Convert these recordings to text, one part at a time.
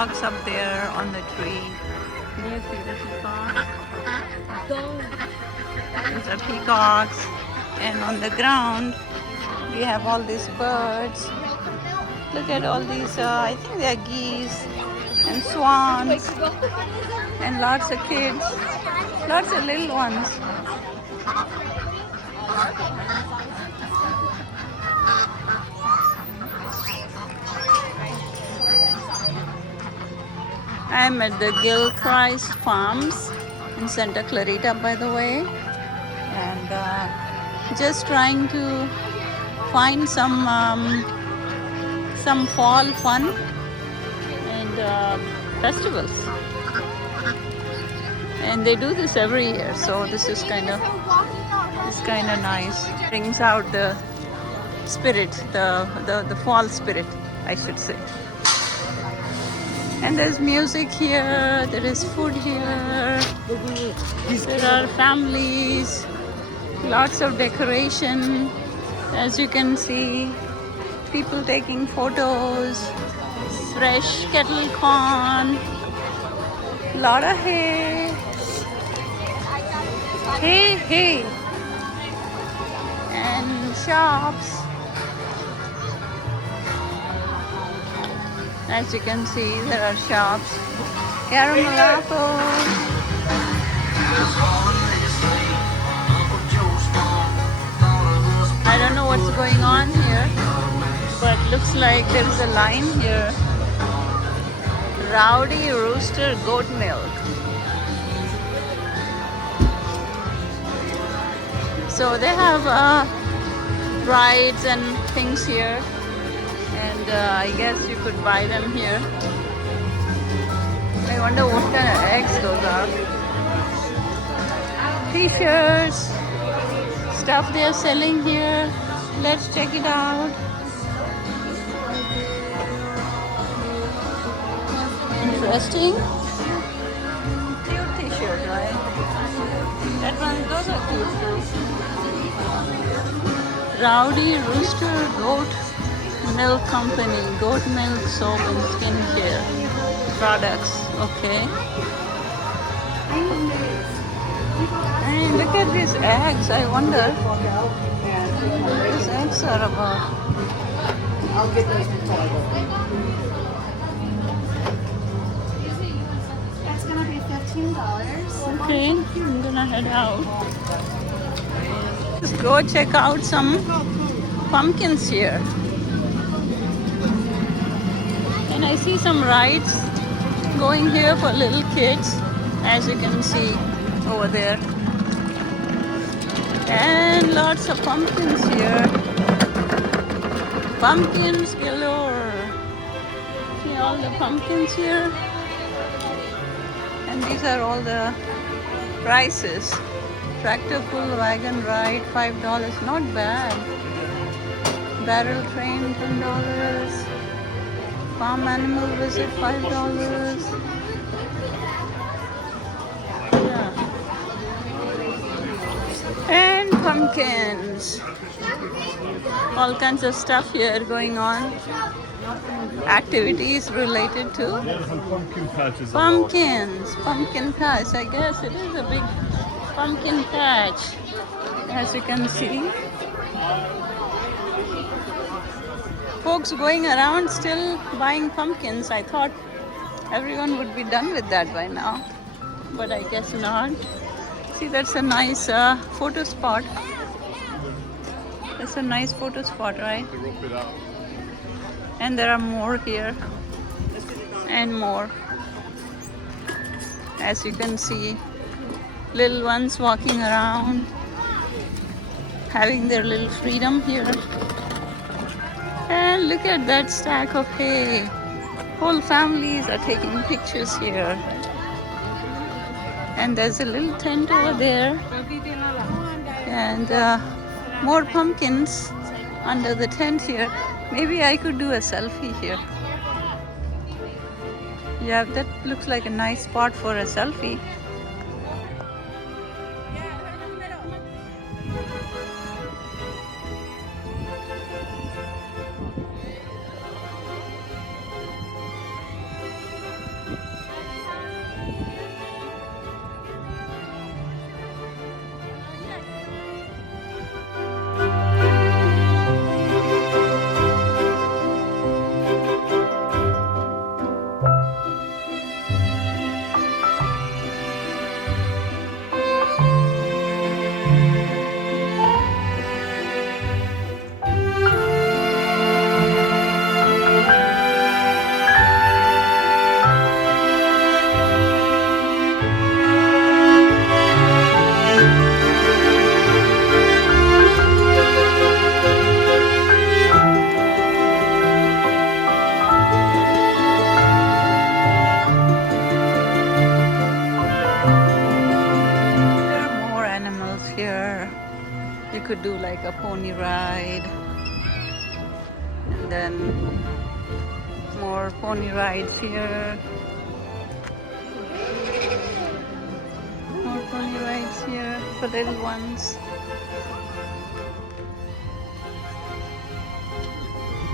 peacocks up there on the tree. Can you see the peacocks? These are peacocks. And on the ground, we have all these birds. Look at all these, I think they are geese and swans and lots of kids, lots of little ones. I'm at the Gilchrist Farms in Santa Clarita, by the way, and just trying to find some fall fun and festivals. And they do this every year, so this is kind of nice. Brings out the spirit, the fall spirit, I should say. And there's music here, there is food here, there are families, lots of decoration. As you can see, people taking photos, fresh kettle corn, lot of hay. Hay, and shops. As you can see, there are shops. Caramel apples. I don't know what's going on here, but looks like there is a line here. Rowdy Rooster Goat Milk. So they have rides and things here, and I guess you could buy them here. I wonder what kind of eggs those are. T-shirts, stuff they are selling here. Let's check it out. Interesting. Cute t-shirt, right? That one, those are cute too. Rowdy Rooster Goat Milk Company, goat milk, soap and skincare products. Okay. And look at these eggs. I wonder what these eggs are about. I'll get those before I go. That's gonna be $15. Okay, I'm gonna head out. Let's go check out some pumpkins here. And I see some rides going here for little kids, as you can see over there. And lots of pumpkins here. Pumpkins galore. See all the pumpkins here. And these are all the prices. Tractor pull wagon ride, $5. Not bad. Barrel train, $10. Farm animal visit, $5. Yeah. And pumpkins. All kinds of stuff here going on. Activities related to pumpkins. Pumpkin patch. I guess it is a big pumpkin patch, as you can see. Folks going around still buying pumpkins. I thought everyone would be done with that by now, but I guess not. See, that's a nice photo spot. That's a nice photo spot, right? And there are more here and more. As you can see, little ones walking around, having their little freedom here. And look at that stack of hay. Whole families are taking pictures here. And there's a little tent over there. And more pumpkins under the tent here. Maybe I could do a selfie here. Yeah, that looks like a nice spot for a selfie. could do like a pony ride, and then more pony rides here. More pony rides here for little ones.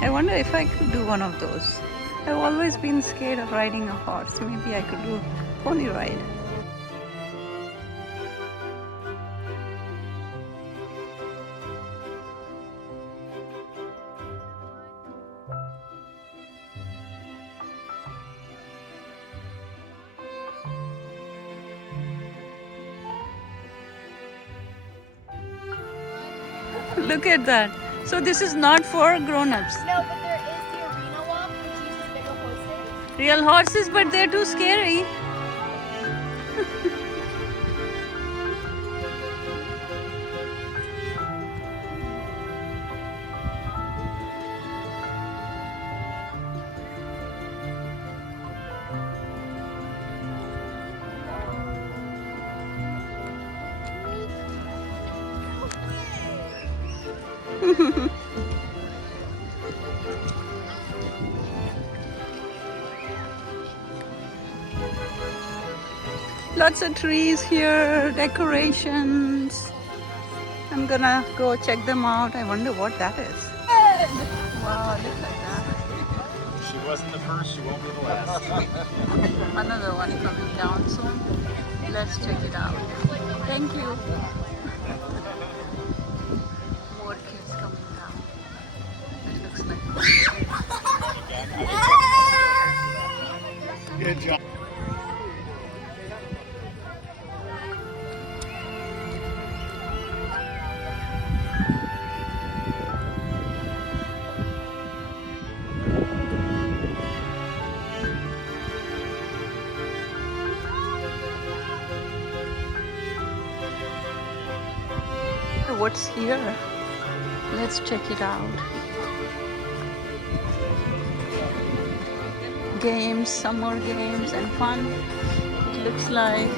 I wonder if I could do one of those. I've always been scared of riding a horse. Maybe I could do a pony ride. Look at that. So this is not for grown-ups. No, but there is the arena walk, which uses bigger horses. Real horses, but they're too scary. Lots of trees here, decorations. I'm gonna go check them out. I wonder what that is. Wow, look at that. She wasn't the first, she won't be the last. Another one coming down soon. Let's check it out. Thank you. More kids coming down. It looks like. Good job. What's here? Let's check it out. Games, summer games and fun. It looks like.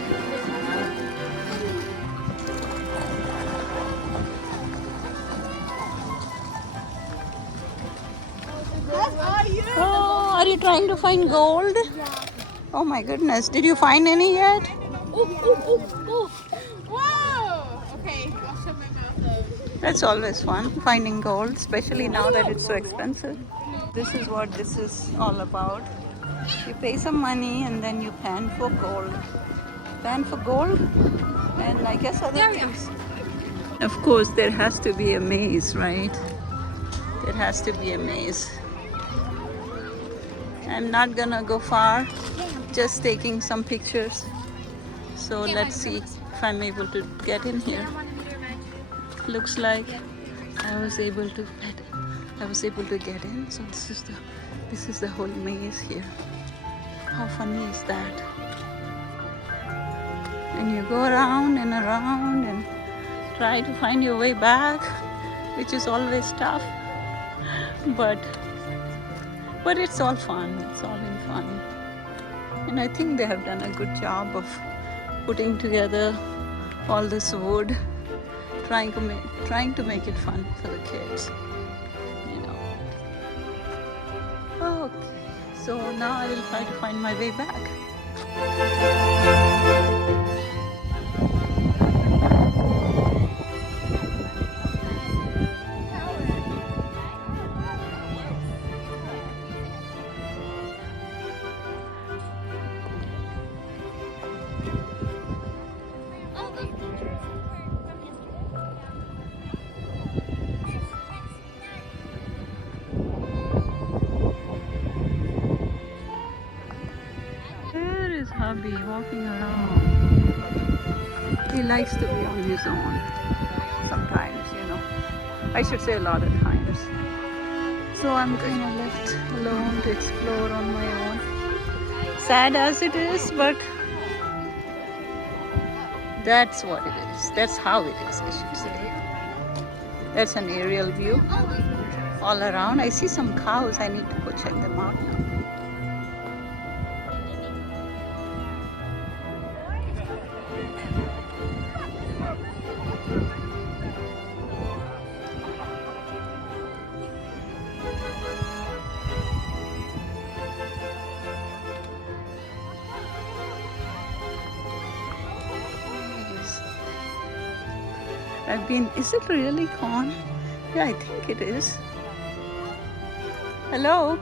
Oh, are you trying to find gold? Yeah. Oh my goodness, did you find any yet? Whoa! Okay, I'll shut my mouth up. That's always fun, finding gold, especially now that it's so expensive. This is what this is all about. You pay some money and then you pan for gold. Pan for gold and I guess other things. Of course, there has to be a maze, right? There has to be a maze. I'm not gonna go far, just taking some pictures. So let's see if I'm able to get in here. Looks like I was able to get in. So this is the whole maze here. How funny is that? And you go around and try to find your way back, which is always tough. But it's all fun. It's all in fun. And I think they have done a good job of putting together all this wood, trying to make it fun for the kids, you know. Okay, so now I will try to find my way back. Hubby walking around. He likes to be on his own sometimes, you know. I should say a lot of times. So I'm kind of left alone to explore on my own. Sad as it is, but that's what it is. That's how it is, I should say. That's an aerial view all around. I see some cows. I need to go check them out now. Is it really corn? Yeah, I think it is. Hello?